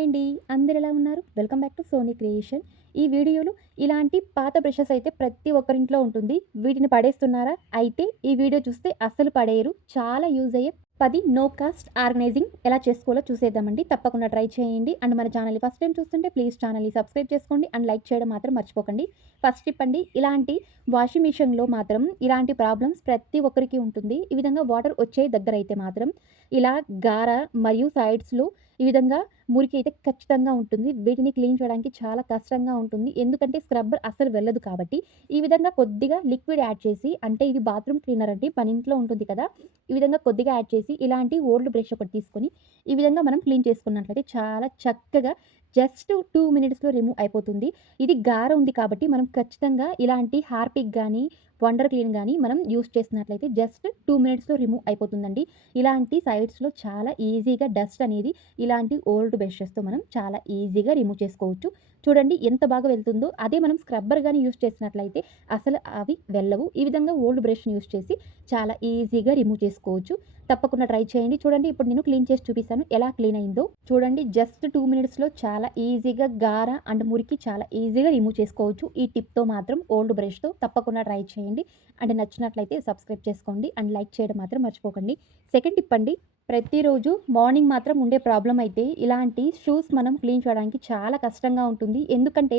Hi అండి. అందరూ ఎలా ఉన్నారు? Welcome back to Sony creation. ఈ వీడియోలో ఇలాంటి పాత బ్రషెస్ అయితే ప్రతి ఒక్కరింట్లో ఉంటుంది. వీటిని పడేస్తున్నారా? అయితే ఈ వీడియో చూస్తే అస్సలు పడేయరు. చాలా యూజ్ అయ్యే 10 నో కాస్ట్ ఆర్గనైజింగ్ ఎలా చేసుకోవాలో చూసేద్దామండి. తప్పకుండా ట్రై చేయండి. అండ్ మన ఛానల్‌ని ఫస్ట్ టైమ్ చూస్తుంటే ప్లీజ్ ఛానల్‌ని సబ్స్క్రైబ్ చేసుకోండి. అండ్ లైక్ చేయడం మాత్రం మర్చిపోకండి. ఫస్ట్ టిప్ అండి. ఇలాంటి వాషింగ్ మిషన్‌లో మాత్రం ఇలాంటి ప్రాబ్లమ్స్ ప్రతి ఒక్కరికి ఉంటుంది. ఈ విధంగా వాటర్ వచ్చే దగ్గరైతే మాత్రం ఇలా గార మరియు సైడ్స్‌లో ఈ విధంగా మురికి అయితే ఖచ్చితంగా ఉంటుంది. వీటిని క్లీన్ చేయడానికి చాలా కష్టంగా ఉంటుంది. ఎందుకంటే స్క్రబ్బర్ అస్సలు వెళ్ళదు కాబట్టి. ఈ విధంగా కొద్దిగా లిక్విడ్ యాడ్ చేసి, అంటే ఇది బాత్రూమ్ క్లీనర్ అండి. మన ఇంట్లో ఉంటుంది కదా! ఈ విధంగా కొద్దిగా యాడ్ చేసి ఇలాంటి ఓల్డ్ బ్రష్ ఒకటి తీసుకొని ఈ విధంగా మనం క్లీన్ చేసుకున్నట్లయితే చాలా చక్కగా జస్ట్ 2 మినిట్స్‌లో రిమూవ్ అయిపోతుంది. ఇది గార ఉంది కాబట్టి మనం ఖచ్చితంగా ఇలాంటి హార్పిక్ గానీ, వండర్ క్లీన్ గానీ మనం యూజ్ చేసినట్లయితే జస్ట్ 2 మినిట్స్‌లో రిమూవ్ అయిపోతుందండి. ఇలాంటి సైడ్స్‌లో చాలా ఈజీగా డస్ట్ అనేది ఇలాంటి ఓల్డ్ బ్రషెస్‌తో మనం చాలా ఈజీగా రిమూవ్ చేసుకోవచ్చు. చూడండి ఎంత బాగా వెళ్తుందో. అదే మనం స్క్రబ్బర్ గాని యూజ్ చేసినట్లయితే అసలు అవి వెళ్ళవు. ఈ విధంగా ఓల్డ్ బ్రష్‌ని యూజ్ చేసి చాలా ఈజీగా రిమూవ్ చేసుకోవచ్చు. తప్పకుండా ట్రై చేయండి. చూడండి ఇప్పుడు నేను క్లీన్ చేసి చూపిస్తాను ఎలా క్లీన్ అయిందో. చూడండి జస్ట్ 2 మినిట్స్‌లో చాలా ఈజీగా గార అండ్ మురికి చాలా ఈజీగా రిమూవ్ చేసుకోవచ్చు. ఈ టిప్‌తో మాత్రం ఓల్డ్ బ్రష్‌తో తప్పకుండా ట్రై చేయండి. అండ్ నచ్చినట్లయితే సబ్స్క్రైబ్ చేసుకోండి అండ్ లైక్ చేయడం మాత్రం మర్చిపోకండి. సెకండ్ టిప్ అండి. ప్రతిరోజు మార్నింగ్ మాత్రం ఉండే ప్రాబ్లమ్ అయితే ఇలాంటి షూస్ మనం క్లీన్ చేయడానికి చాలా కష్టంగా ఉంటుంది. ఎందుకంటే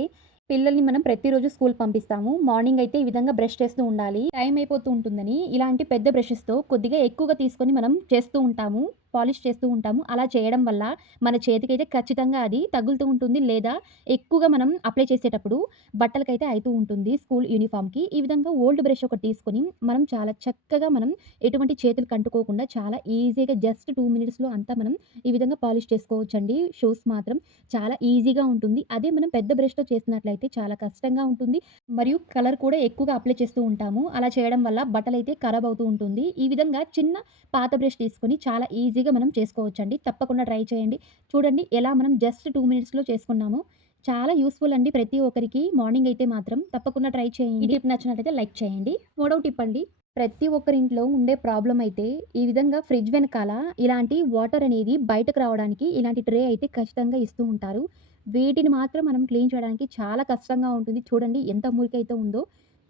పిల్లల్ని మనం ప్రతిరోజు స్కూల్ పంపిస్తాము. మార్నింగ్ అయితే ఈ విధంగా బ్రష్ చేస్తూ ఉండాలి. టైం అయిపోతూ ఉంటుందని ఇలాంటి పెద్ద బ్రషెస్‌తో కొద్దిగా ఎక్కువగా తీసుకొని మనం చేస్తూ ఉంటాము. పాలిష్ చేస్తూ ఉంటాము. అలా చేయడం వల్ల మన చేతికైతే ఖచ్చితంగా అది తగులుతూ ఉంటుంది. లేదా ఎక్కువగా మనం అప్లై చేసేటప్పుడు బట్టలకైతే అయితూ ఉంటుంది స్కూల్ యూనిఫామ్‌కి. ఈ విధంగా ఓల్డ్ బ్రష్ ఒకటి తీసుకొని మనం చాలా చక్కగా మనం ఎటువంటి చేతులకు అంటుకోకుండా చాలా ఈజీగా జస్ట్ 2 మినిట్స్‌లో అంతా మనం ఈ విధంగా పాలిష్ చేసుకోవచ్చండి. షూస్ మాత్రం చాలా ఈజీగా ఉంటుంది. అదే మనం పెద్ద బ్రష్‌తో చేసినట్లయితే చాలా కష్టంగా ఉంటుంది. మరియు కలర్ కూడా ఎక్కువగా అప్లై చేస్తూ ఉంటాము. అలా చేయడం వల్ల బట్టలైతే ఖరాబ్ అవుతూ ఉంటుంది. ఈ విధంగా చిన్న పాత బ్రష్ తీసుకొని చాలా ఈజీగా మనం చేసుకోవచ్చండి. తప్పకుండా ట్రై చేయండి. చూడండి ఎలా మనం జస్ట్ 2 మినిట్స్‌లో చేసుకున్నామో. చాలా యూజ్‌ఫుల్ అండి ప్రతి ఒక్కరికి. మార్నింగ్ అయితే మాత్రం తప్పకుండా ట్రై చేయండి. ఈ టిప్ నచ్చినట్లయితే లైక్ చేయండి. మూడవ టిప్ అండి. ప్రతి ఒక్కరింట్లో ఉండే ప్రాబ్లమ్ అయితే ఈ విధంగా ఫ్రిడ్జ్ వెనకాల ఇలాంటి వాటర్ అనేది బయటకు రావడానికి ఇలాంటి ట్రే అయితే ఖచ్చితంగా ఇస్తూ ఉంటారు. వీటిని మాత్రం మనం క్లీన్ చేయడానికి చాలా కష్టంగా ఉంటుంది. చూడండి ఎంత మురికైతే ఉందో.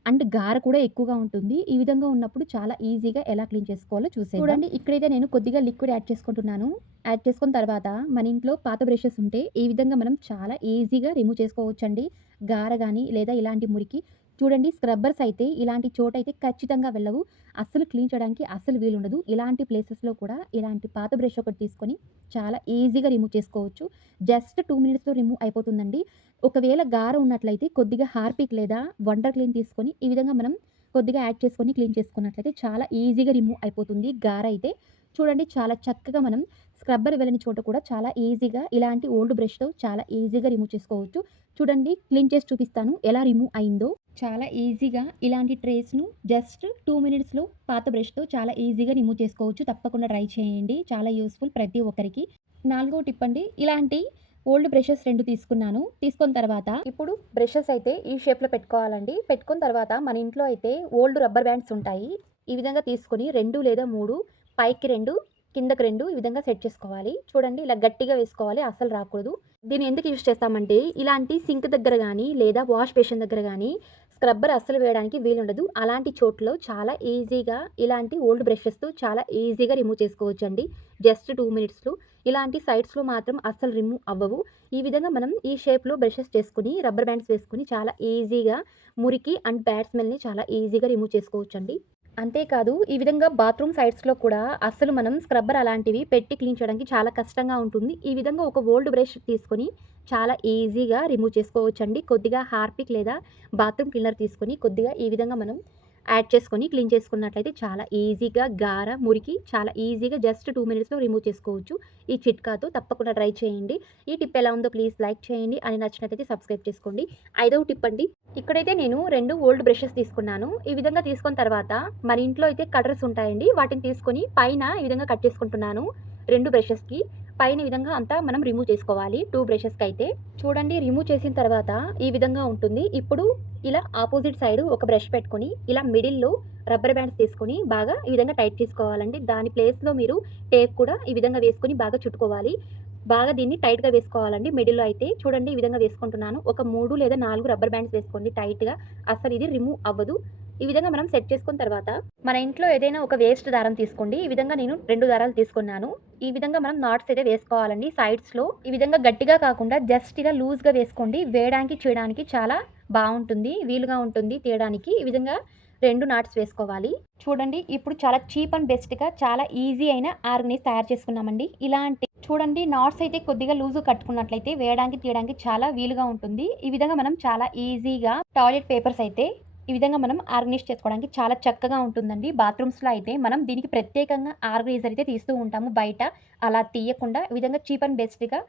అండ్ గార కూడా ఎక్కువగా ఉంటుంది. ఈ విధంగా ఉన్నప్పుడు చాలా ఈజీగా ఎలా క్లీన్ చేసుకోవాలో చూసేద్దాం. చూడండి ఇక్కడైతే నేను కొద్దిగా లిక్విడ్ యాడ్ చేసుకుంటున్నాను. యాడ్ చేసుకున్న తర్వాత మన ఇంట్లో పాత బ్రషెస్ ఉంటే ఈ విధంగా మనం చాలా ఈజీగా రిమూవ్ చేసుకోవచ్చండి. గార గాని లేదా ఇలాంటి మురికి. చూడండి స్క్రబ్బర్స్ అయితే ఇలాంటి చోటైతే ఖచ్చితంగా వెళ్ళవు. అస్సలు క్లీన్ చేయడానికి అస్సలు వీలుండదు. ఇలాంటి ప్లేసెస్‌లో కూడా ఇలాంటి పాత బ్రష్ ఒకటి తీసుకొని చాలా ఈజీగా రిమూవ్ చేసుకోవచ్చు. జస్ట్ 2 మినిట్స్‌లో రిమూవ్ అయిపోతుందండి. ఒకవేళ గార ఉన్నట్లయితే కొద్దిగా హార్పిక్ లేదా వండర్ క్లీన్ తీసుకొని ఈ విధంగా మనం కొద్దిగా యాడ్ చేసుకొని క్లీన్ చేసుకున్నట్లయితే చాలా ఈజీగా రిమూవ్ అయిపోతుంది గార అయితే. చూడండి చాలా చక్కగా మనం స్క్రబ్బర్ వెళ్ళని చోట కూడా చాలా ఈజీగా ఇలాంటి ఓల్డ్ బ్రష్‌తో చాలా ఈజీగా రిమూవ్ చేసుకోవచ్చు. చూడండి క్లీన్ చేసి చూపిస్తాను ఎలా రిమూవ్ అయిందో. చాలా ఈజీగా ఇలాంటి ట్రేస్‌ను జస్ట్ 2 మినిట్స్‌లో పాత బ్రష్‌తో చాలా ఈజీగా రిమూవ్ చేసుకోవచ్చు. తప్పకుండా ట్రై చేయండి. చాలా యూజ్‌ఫుల్ ప్రతి ఒక్కరికి. నాలుగో టిప్ అండి. ఇలాంటి ఓల్డ్ బ్రషెస్ 2 తీసుకున్నాను. తీసుకున్న తర్వాత ఇప్పుడు బ్రషెస్ అయితే ఈ షేప్‌లో పెట్టుకోవాలండి. పెట్టుకున్న తర్వాత మన ఇంట్లో అయితే ఓల్డ్ రబ్బర్ బ్యాండ్స్ ఉంటాయి. ఈ విధంగా తీసుకొని 2 లేదా 3 పైకి 2 కిందకి 2 ఈ విధంగా సెట్ చేసుకోవాలి. చూడండి ఇలా గట్టిగా వేసుకోవాలి. అస్సలు రాకూడదు. దీన్ని ఎందుకు యూజ్ చేస్తామంటే ఇలాంటి సింక్ దగ్గర గానీ లేదా వాష్ బేసిన్ దగ్గర గానీ స్క్రబ్బర్ అస్సలు వేయడానికి వీలుండదు. అలాంటి చోట్ల చాలా ఈజీగా ఇలాంటి ఓల్డ్ బ్రషెస్‌తో చాలా ఈజీగా రిమూవ్ చేసుకోవచ్చండి. జస్ట్ 2 మినిట్స్‌లో. ఇలాంటి సైడ్స్‌లో మాత్రం అస్సలు రిమూవ్ అవ్వవు. ఈ విధంగా మనం ఈ షేప్‌లో బ్రషెస్ చేసుకొని రబ్బర్ బ్యాండ్స్ వేసుకొని చాలా ఈజీగా మురికి అండ్ బ్యాడ్ స్మెల్‌ని చాలా ఈజీగా రిమూవ్ చేసుకోవచ్చండి. అంతేకాదు ఈ విధంగా బాత్రూమ్ సైడ్స్‌లో కూడా అస్సలు మనం స్క్రబ్బర్ అలాంటివి పెట్టి క్లీన్ చేయడానికి చాలా కష్టంగా ఉంటుంది. ఈ విధంగా ఒక ఓల్డ్ బ్రష్ తీసుకొని చాలా ఈజీగా రిమూవ్ చేసుకోవచ్చండి. కొద్దిగా హార్పిక్ లేదా బాత్రూమ్ క్లీనర్ తీసుకొని కొద్దిగా ఈ విధంగా మనం యాడ్ చేసుకొని క్లీన్ చేసుకున్నట్లయితే చాలా ఈజీగా గార, మురికి చాలా ఈజీగా జస్ట్ 2 మినిట్స్‌లో రిమూవ్ చేసుకోవచ్చు. ఈ చిట్కాతో తప్పకుండా ట్రై చేయండి. ఈ టిప్ ఎలా ఉందో ప్లీజ్ లైక్ చేయండి. అని నచ్చినట్లయితే సబ్స్క్రైబ్ చేసుకోండి. ఐదవ టిప్ అండి. ఇక్కడైతే నేను 2 ఓల్డ్ బ్రషెస్ తీసుకున్నాను. ఈ విధంగా తీసుకున్న తర్వాత మన ఇంట్లో అయితే కటర్స్ ఉంటాయండి. వాటిని తీసుకొని పైన ఈ విధంగా కట్ చేసుకుంటున్నాను. 2 బ్రషెస్‌కి పైన ఈ విధంగా అంతా మనం రిమూవ్ చేసుకోవాలి. 2 బ్రషెస్‌కి అయితే. చూడండి రిమూవ్ చేసిన తర్వాత ఈ విధంగా ఉంటుంది. ఇప్పుడు ఇలా ఆపోజిట్ సైడ్ ఒక బ్రష్ పెట్టుకొని ఇలా మిడిల్‌లో రబ్బర్ బ్యాండ్స్ తీసుకొని బాగా ఈ విధంగా టైట్ చేసుకోవాలండి. దాని ప్లేస్‌లో మీరు టేప్ కూడా ఈ విధంగా వేసుకొని బాగా చుట్టుకోవాలి. బాగా దీన్ని టైట్‌గా వేసుకోవాలండి. మిడిల్‌లో అయితే చూడండి ఈ విధంగా వేసుకుంటున్నాను. ఒక 3 లేదా 4 రబ్బర్ బ్యాండ్స్ వేసుకోండి టైట్‌గా. అస్సలు ఇది రిమూవ్ అవ్వదు. ఈ విధంగా మనం సెట్ చేసుకున్న తర్వాత మన ఇంట్లో ఏదైనా ఒక వేస్ట్ దారం తీసుకోండి. ఈ విధంగా నేను 2 దారాలు తీసుకున్నాను. ఈ విధంగా మనం నాట్స్ అయితే వేసుకోవాలండి సైడ్స్‌లో. ఈ విధంగా గట్టిగా కాకుండా జస్ట్ ఇలా లూజ్‌గా వేసుకోండి. వేయడానికి, చేయడానికి చాలా బావుంటుంది. వీలుగా ఉంటుంది తీయడానికి. ఈ విధంగా 2 నాట్స్ వేసుకోవాలి. చూడండి ఇప్పుడు చాలా చీప్ అండ్ బెస్ట్‌గా చాలా ఈజీ అయిన ఆర్గనైజ్ తయారు చేసుకున్నామండి. ఇలాంటి చూడండి నాట్స్ అయితే కొద్దిగా లూజ్‌గా కట్టుకున్నట్లయితే వేయడానికి, తీయడానికి చాలా వీలుగా ఉంటుంది. ఈ విధంగా మనం చాలా ఈజీగా టాయిలెట్ పేపర్స్ అయితే ఈ విధంగా మనం ఆర్గనైజ్ చేసుకోవడానికి చాలా చక్కగా ఉంటుందండి. బాత్రూమ్స్‌లో అయితే మనం దీనికి ప్రత్యేకంగా ఆర్గనైజర్ అయితే తీస్తూ ఉంటాము బయట. అలా తీయకుండా ఈ విధంగా చీప్ అండ్ బెస్ట్‌గా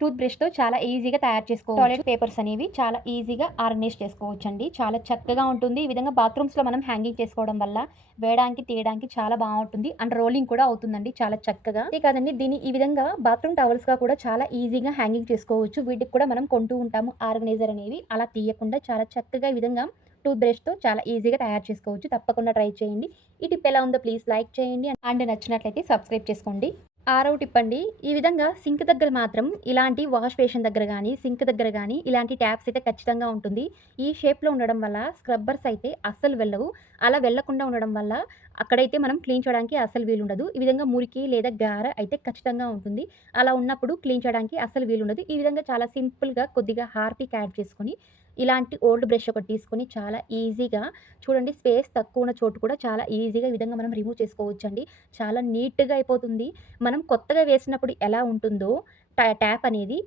టూత్ బ్రష్‌తో చాలా ఈజీగా తయారు చేసుకోవచ్చు. టాయిలెట్ పేపర్స్ అనేవి చాలా ఈజీగా ఆర్గనైజ్ చేసుకోవచ్చండి. చాలా చక్కగా ఉంటుంది. ఈ విధంగా బాత్రూమ్స్‌లో మనం హ్యాంగింగ్ చేసుకోవడం వల్ల వేయడానికి, తీయడానికి చాలా బావుంటుంది. అండ్ రోలింగ్ కూడా అవుతుందండి చాలా చక్కగా. అంతే కాదండి దీన్ని ఈ విధంగా బాత్రూమ్ టవల్స్‌గా కూడా చాలా ఈజీగా హ్యాంగింగ్ చేసుకోవచ్చు. వీటికి కూడా మనం కొంటూ ఉంటాము ఆర్గనైజర్ అనేవి. అలా తీయకుండా చాలా చక్కగా ఈ విధంగా టూత్ బ్రష్‌తో చాలా ఈజీగా తయారు చేసుకోవచ్చు. తప్పకుండా ట్రై చేయండి. ఈ టిప్ ఎలా ఉందో ప్లీజ్ లైక్ చేయండి. అండ్ నచ్చినట్లయితే సబ్స్క్రైబ్ చేసుకోండి. ఆరవ టిప్ అండి. ఈ విధంగా సింక్ దగ్గర మాత్రం ఇలాంటి వాష్ బేసిన్ దగ్గర గానీ, సింక్ దగ్గర గానీ ఇలాంటి ట్యాప్స్ అయితే ఖచ్చితంగా ఉంటుంది. ఈ షేప్‌లో ఉండడం వల్ల స్క్రబ్బర్స్ అయితే అస్సలు వెళ్ళవు. అలా వెళ్ళకుండా ఉండడం వల్ల అక్కడైతే మనం క్లీన్ చేయడానికి అస్సలు వీలుండదు. ఈ విధంగా మురికి లేదా గార అయితే ఖచ్చితంగా ఉంటుంది. అలా ఉన్నప్పుడు క్లీన్ చేయడానికి అస్సలు వీలుండదు. ఈ విధంగా చాలా సింపుల్‌గా కొద్దిగా హార్పిక్ యాడ్ చేసుకొని, ఇలాంటి ఓల్డ్ బ్రష్ ఒకటి తీసుకొని చాలా ఈజీగా చూడండి స్పేస్ తక్కువ ఉన్న చోటు కూడా చాలా ఈజీగా ఈ విధంగా మనం రిమూవ్ చేసుకోవచ్చండి. చాలా నీట్‌గా అయిపోతుంది. మనం కొత్తగా వేసినప్పుడు ఎలా ఉంటుందో ట్యాప్ అనేది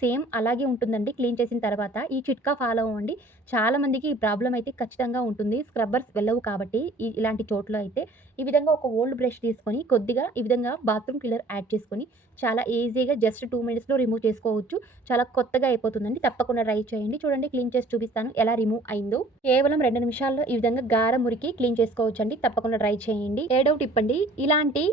సేమ్ అలాగే ఉంటుందండి క్లీన్ చేసిన తర్వాత. ఈ చిట్కా ఫాలో అవ్వండి. చాలామందికి ఈ ప్రాబ్లమ్ అయితే ఖచ్చితంగా ఉంటుంది. స్క్రబ్బర్స్ వెళ్ళవు కాబట్టి ఇలాంటి చోట్ల అయితే ఈ విధంగా ఒక ఓల్డ్ బ్రష్ తీసుకొని కొద్దిగా ఈ విధంగా బాత్రూమ్ క్లీనర్ యాడ్ చేసుకొని చాలా ఈజీగా జస్ట్ 2 మినిట్స్‌లో రిమూవ్ చేసుకోవచ్చు. చాలా కొత్తగా అయిపోతుందండి. తప్పకుండా ట్రై చేయండి. చూడండి క్లీన్ చేసి చూపిస్తాను ఎలా రిమూవ్ అయిందో. కేవలం 2 నిమిషాల్లో ఈ విధంగా గార మురికి క్లీన్ చేసుకోవచ్చండి. తప్పకుండా ట్రై చేయండి. ఏడవ టిప్ అండి. ఇలాంటి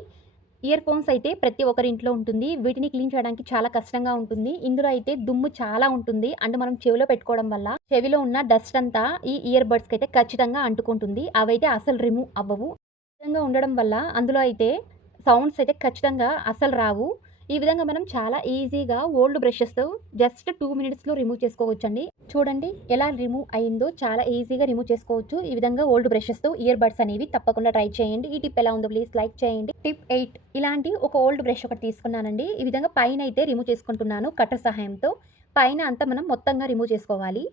ఇయర్ ఫోన్స్ అయితే ప్రతి ఒక్కరి ఇంట్లో ఉంటుంది. వీటిని క్లీన్ చేయడానికి చాలా కష్టంగా ఉంటుంది. ఇందులో అయితే దుమ్ము చాలా ఉంటుంది. అండ్ మనం చెవిలో పెట్టుకోవడం వల్ల చెవిలో ఉన్న డస్ట్ అంతా ఈ ఇయర్ బడ్స్‌కి అయితే ఖచ్చితంగా అంటుకుంటుంది. అవైతే అసలు రిమూవ్ అవ్వవు. ఈ విధంగా ఉండడం వల్ల అందులో అయితే సౌండ్స్ అయితే ఖచ్చితంగా అసలు రావు. ఈ విధంగా మనం చాలా ఈజీగా ఓల్డ్ బ్రషెస్‌తో జస్ట్ 2 మినిట్స్‌లో రిమూవ్ చేసుకోవచ్చండి. చూడండి ఎలా రిమూవ్ అయిందో చాలా ఈజీగా రిమూవ్ చేసుకోవచ్చు. ఈ విధంగా ఓల్డ్ బ్రషెస్‌తో ఇయర్ బడ్స్ అనేవి తప్పకుండా ట్రై చేయండి. ఈ టిప్ ఎలా ఉందో ప్లీజ్ లైక్ చేయండి. టిప్ 8 ఇలాంటి ఒక ఓల్డ్ బ్రష్ ఒకటి తీసుకున్నానండి. ఈ విధంగా పైనైతే రిమూవ్ చేసుకుంటున్నాను కట్టర్ సహాయంతో. పైన అంతా మనం మొత్తంగా రిమూవ్ చేసుకోవాలి.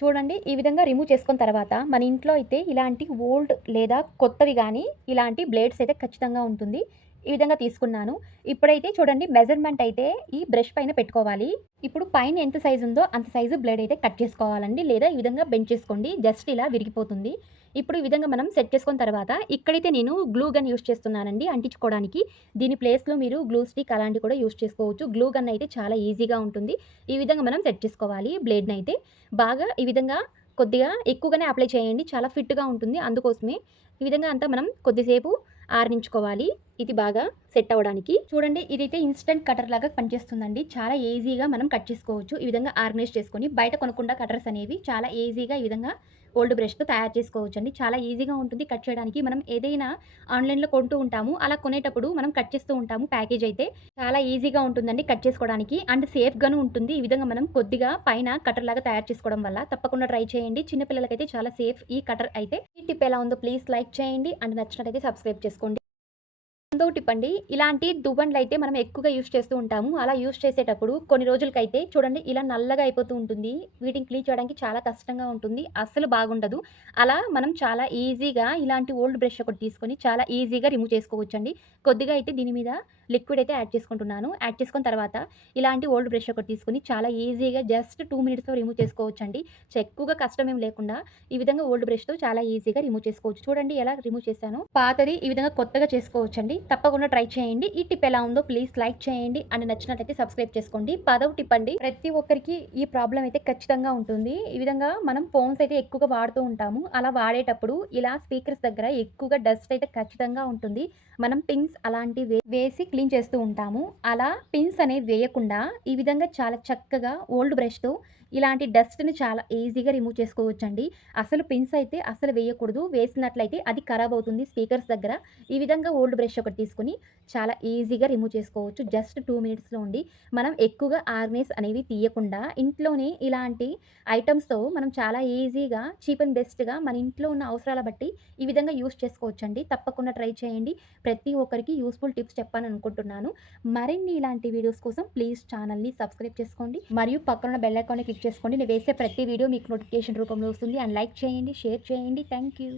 చూడండి ఈ విధంగా రిమూవ్ చేసుకున్న తర్వాత మన ఇంట్లో అయితే ఇలాంటి ఓల్డ్ లేదా కొత్తవి గానీ ఇలాంటి బ్లేడ్స్ అయితే ఖచ్చితంగా ఉంటుంది. ఈ విధంగా తీసుకున్నాను. ఇప్పుడైతే చూడండి మెజర్‌మెంట్ అయితే ఈ బ్రష్ పైన పెట్టుకోవాలి. ఇప్పుడు పైన ఎంత సైజ్ ఉందో అంత సైజు బ్లేడ్ అయితే కట్ చేసుకోవాలండి. లేదా ఈ విధంగా బెండ్ చేసుకోండి. జస్ట్ ఇలా విరిగిపోతుంది. ఇప్పుడు ఈ విధంగా మనం సెట్ చేసుకున్న తర్వాత ఇక్కడైతే నేను గ్లూ గన్ యూజ్ చేస్తున్నానండి అంటించుకోవడానికి. దీని ప్లేస్‌లో మీరు గ్లూ స్టిక్ అలాంటివి కూడా యూజ్ చేసుకోవచ్చు. గ్లూ గన్ అయితే చాలా ఈజీగా ఉంటుంది. ఈ విధంగా మనం సెట్ చేసుకోవాలి బ్లేడ్‌నైతే. బాగా ఈ విధంగా కొద్దిగా ఎక్కువగానే అప్లై చేయండి. చాలా ఫిట్‌గా ఉంటుంది. అందుకోసమే ఈ విధంగా అంతా మనం కొద్దిసేపు ఆరనించుకోవాలి. ఇది బాగా సెట్ అవ్వడానికి. చూడండి ఇదైతే ఇన్‌స్టంట్ కటర్ లాగా పనిచేస్తుందండి. చాలా ఈజీగా మనం కట్ చేసుకోవచ్చు. ఈ విధంగా ఆర్గనైజ్ చేసుకొని బయట కొనకుండా కటర్స్ అనేవి చాలా ఈజీగా ఈ విధంగా ఓల్డ్ బ్రష్‌తో తయారు చేసుకోవచ్చండి. చాలా ఈజీగా ఉంటుంది కట్ చేయడానికి. మనం ఏదైనా ఆన్‌లైన్‌లో కొంటూ ఉంటాము. అలా కొనేటప్పుడు మనం కట్ చేస్తూ ఉంటాము ప్యాకేజ్ అయితే. చాలా ఈజీగా ఉంటుందండి కట్ చేసుకోవడానికి. అండ్ సేఫ్‌గాను ఉంటుంది. ఈ విధంగా మనం కొద్దిగా పైన కటర్ లాగా తయారు చేసుకోవడం వల్ల తప్పకుండా ట్రై చేయండి. చిన్న పిల్లలకైతే చాలా సేఫ్ ఈ కటర్ అయితే. ఈ టిప్ ఎలా ఉందో ప్లీజ్ లైక్ చేయండి. అండ్ నచ్చినట్లయితే సబ్స్క్రైబ్ చేసుకోండి. రెండో టిప్ అండి. ఇలాంటి దువ్వెనలైతే మనం ఎక్కువగా యూజ్ చేస్తూ ఉంటాము. అలా యూజ్ చేసేటప్పుడు కొన్ని రోజులకైతే చూడండి ఇలా నల్లగా అయిపోతూ ఉంటుంది. వీటిని క్లీన్ చేయడానికి చాలా కష్టంగా ఉంటుంది. అస్సలు బాగుండదు. అలా మనం చాలా ఈజీగా ఇలాంటి ఓల్డ్ బ్రష్ ఒకటి తీసుకొని చాలా ఈజీగా రిమూవ్ చేసుకోవచ్చండి. కొద్దిగా అయితే దీని మీద లిక్విడ్ అయితే యాడ్ చేసుకుంటున్నాను. యాడ్ చేసుకున్న తర్వాత ఇలాంటి ఓల్డ్ బ్రష్ ఒకటి తీసుకొని చాలా ఈజీగా జస్ట్ 2 మినిట్స్‌లో రిమూవ్ చేసుకోవచ్చండి. ఎక్కువగా కష్టం ఏం లేకుండా ఈ విధంగా ఓల్డ్ బ్రష్‌తో చాలా ఈజీగా రిమూవ్ చేసుకోవచ్చు. చూడండి ఎలా రిమూవ్ చేశానో. పాతది ఈ విధంగా కొత్తగా చేసుకోవచ్చండి. తప్పకుండా ట్రై చేయండి. ఈ టిప్ ఎలా ఉందో ప్లీజ్ లైక్ చేయండి. అండ్ నచ్చినట్లయితే సబ్స్క్రైబ్ చేసుకోండి. 10వ టిప్ అండి. ప్రతి ఒక్కరికి ఈ ప్రాబ్లమ్ అయితే ఖచ్చితంగా ఉంటుంది. ఈ విధంగా మనం ఫోన్స్ అయితే ఎక్కువగా వాడుతూ ఉంటాము. అలా వాడేటప్పుడు ఇలా స్పీకర్స్ దగ్గర ఎక్కువగా డస్ట్ అయితే ఖచ్చితంగా ఉంటుంది. మనం పిన్స్ అలాంటివి వేసి క్లీన్ చేస్తూ ఉంటాము. అలా పిన్స్ అనేవి వేయకుండా ఈ విధంగా చాలా చక్కగా ఓల్డ్ బ్రష్‌తో ఇలాంటి డస్ట్‌ని చాలా ఈజీగా రిమూవ్ చేసుకోవచ్చండి. అసలు పిన్స్ అయితే అసలు వేయకూడదు. వేసినట్లయితే అది ఖరాబ్ అవుతుంది స్పీకర్స్ దగ్గర. ఈ విధంగా ఓల్డ్ బ్రష్ ఒకటి పేపర్ తీసుకొని చాలా ఈజీగా రిమూవ్ చేసుకోవచ్చు. జస్ట్ 2 మినిట్స్‌లో ఉండి మనం ఎక్కువగా ఆర్గనైజ్ అనేవి తీయకుండా ఇంట్లోనే ఇలాంటి ఐటెమ్స్‌తో మనం చాలా ఈజీగా చీప్ అండ్ బెస్ట్‌గా మన ఇంట్లో ఉన్న అవసరాల బట్టి ఈ విధంగా యూజ్ చేసుకోవచ్చండి. తప్పకుండా ట్రై చేయండి. ప్రతి ఒక్కరికి యూజ్‌ఫుల్ టిప్స్ చెప్పాననుకుంటున్నాను. మరిన్ని ఇలాంటి వీడియోస్ కోసం ప్లీజ్ ఛానల్‌ని సబ్స్క్రైబ్ చేసుకోండి. మరియు పక్కనున్న బెల్ ఐకాన్‌ని క్లిక్ చేసుకోండి. నేను వేసే ప్రతి వీడియో మీకు నోటిఫికేషన్ రూపంలో వస్తుంది. అండ్ లైక్ చేయండి, షేర్ చేయండి. Thank you.